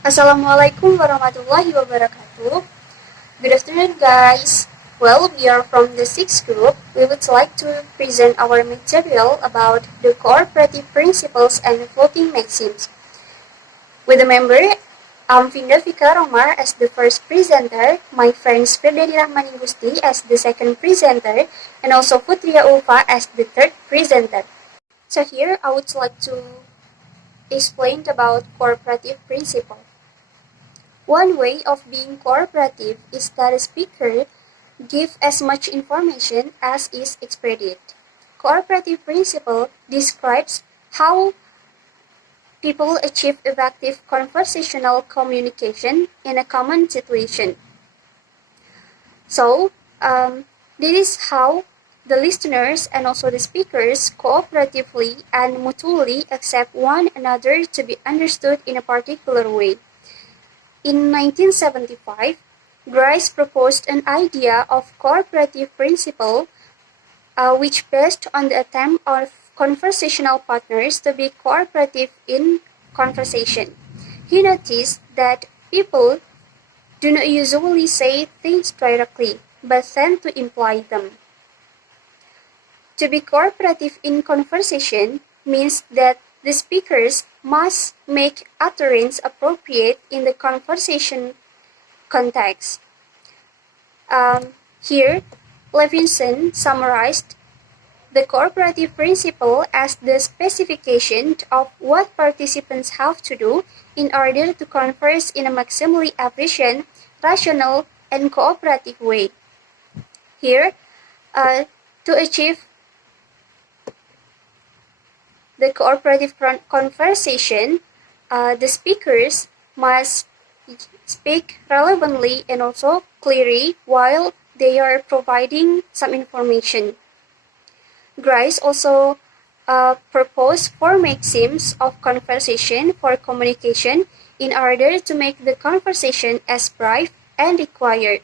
Assalamualaikum warahmatullahi wabarakatuh. Good afternoon, guys. Well, we are from the sixth group. We would like to present our material about the cooperative principles and floating maxims. With the member, I'm Finda Fika Rohmah as the first presenter, my friend Finda Gusti as the second presenter, and also Putria Ulfa as the third presenter. So here, I would like to explain about cooperative principle. One way of being cooperative is that the speaker give as much information as is expected. Cooperative principle describes how people achieve effective conversational communication in a common situation. So, this is how the listeners and also the speakers cooperatively and mutually accept one another to be understood in a particular way. In 1975, Grice proposed an idea of cooperative principle which based on the attempt of conversational partners to be cooperative in conversation. He noticed that people do not usually say things directly, but tend to imply them. To be cooperative in conversation means that the speakers must make utterance appropriate in the conversation context. Here, Levinson summarized the cooperative principle as the specification of what participants have to do in order to converse in a maximally efficient, rational, and cooperative way. Here, to achieve the cooperative conversation, the speakers must speak relevantly and also clearly while they are providing some information. Grice also proposed 4 maxims of conversation for communication in order to make the conversation as brief and required.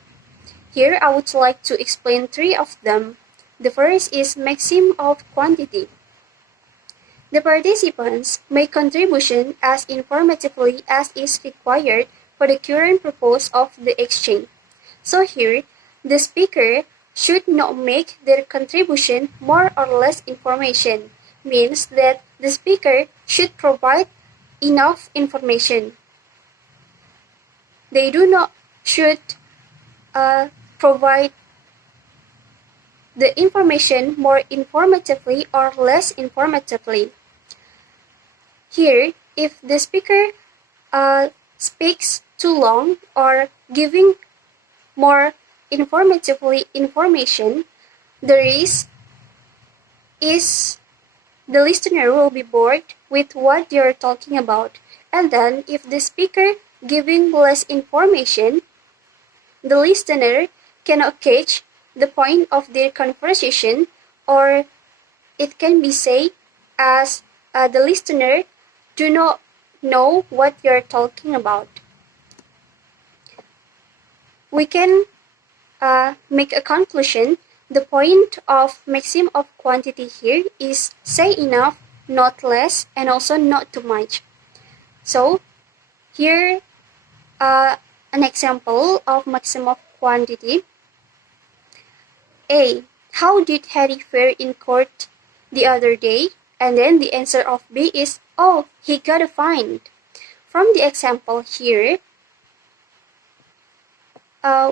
Here I would like to explain 3 of them. The first is maxim of quantity. The participants make contribution as informatively as is required for the current purpose of the exchange. So here, the speaker should not make their contribution more or less information, means that the speaker should provide enough information. They do not should provide the information more informatively or less informatively. Here, if the speaker speaks too long or giving more informatively information, the risk is the listener will be bored with what they are talking about. And then if the speaker giving less information, the listener cannot catch the point of their conversation, or it can be said as the listener do not know what you're talking about. We can make a conclusion. The point of maxim of quantity here is say enough, not less, and also not too much. So here an example of maxim of quantity. A. How did Harry fare in court the other day? And then the answer of B is, oh, he got a fine. From the example here,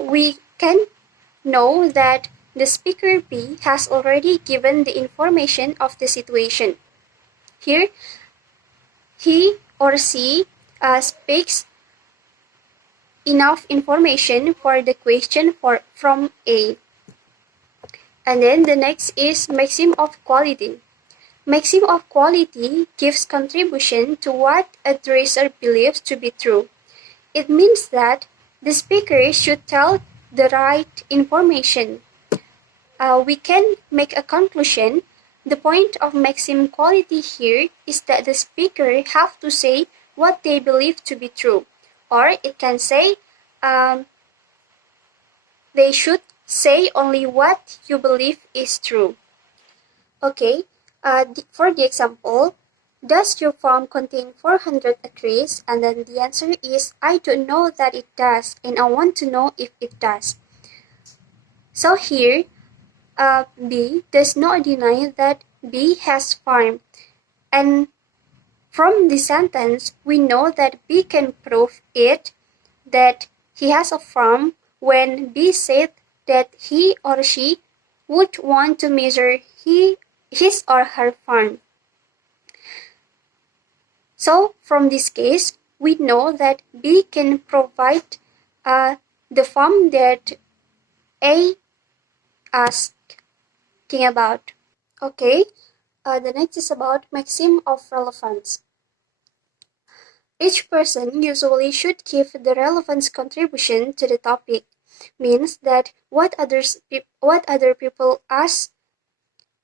we can know that the speaker B has already given the information of the situation. Here, he or she speaks enough information for the question from A. And then the next is maxim of quality. Maxim of quality gives contribution to what a addresser believes to be true. It means that the speaker should tell the right information. We can make a conclusion. The point of maxim quality here is that the speaker have to say what they believe to be true. Or it can say they should say only what you believe is true. Okay, for the example, does your farm contain 400 acres? And then the answer is, I don't know that it does, and I want to know if it does. So here, B does not deny that B has farm. And from the sentence, we know that B can prove it, that he has a farm, when B said that he or she would want to measure his or her farm. So from this case, we know that B can provide the farm that A asking about. Okay, the next is about maxim of relevance. Each person usually should give the relevance contribution to the topic. Means that what other people ask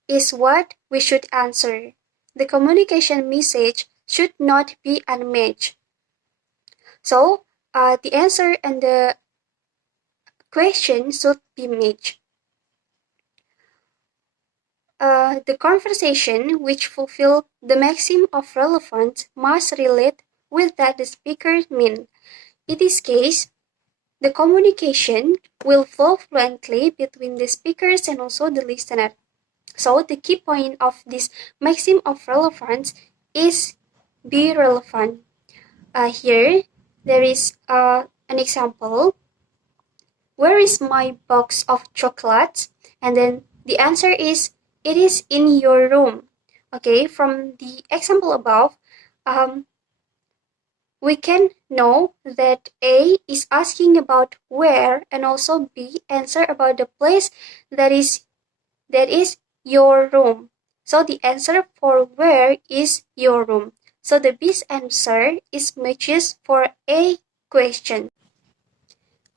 is what we should answer. The communication message should not be unmatched. So, the answer and the question should be matched. The conversation which fulfill the maxim of relevance must relate with that the speaker mean. In this case, the communication will flow fluently between the speakers and also the listener. So the key point of this maxim of relevance is be relevant. Here, there is an example. Where is my box of chocolates? And then the answer is, it is in your room. Okay, from the example above, we can know that A is asking about where, and also B answer about the place that is your room. So the answer for where is your room. So the B's answer is matches for A question.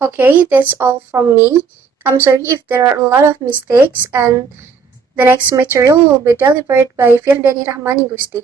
Okay, that's all from me. I'm sorry if there are a lot of mistakes, and the next material will be delivered by Firdani Rahmani Gusti.